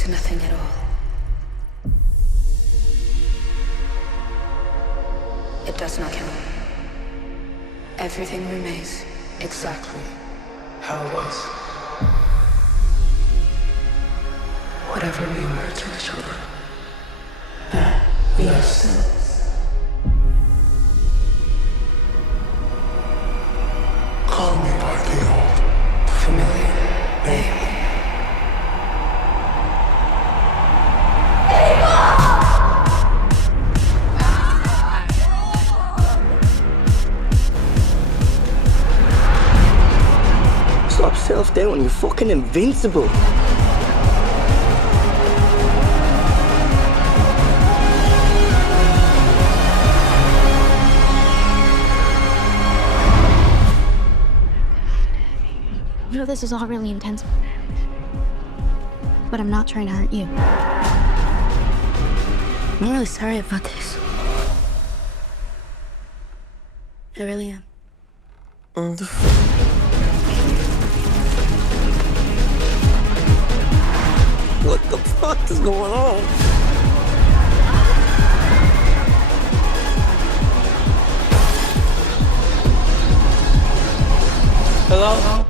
to nothing at all. It does not count. Everything remains exactly how it was. Whatever we were to each other, that we are still. Call me by the old, familiar name. Stop self-doubting, you're fucking invincible. I know this is all really intense, but I'm not trying to hurt you. I'm really sorry about this. I really am. What the fuck is going on? Hello?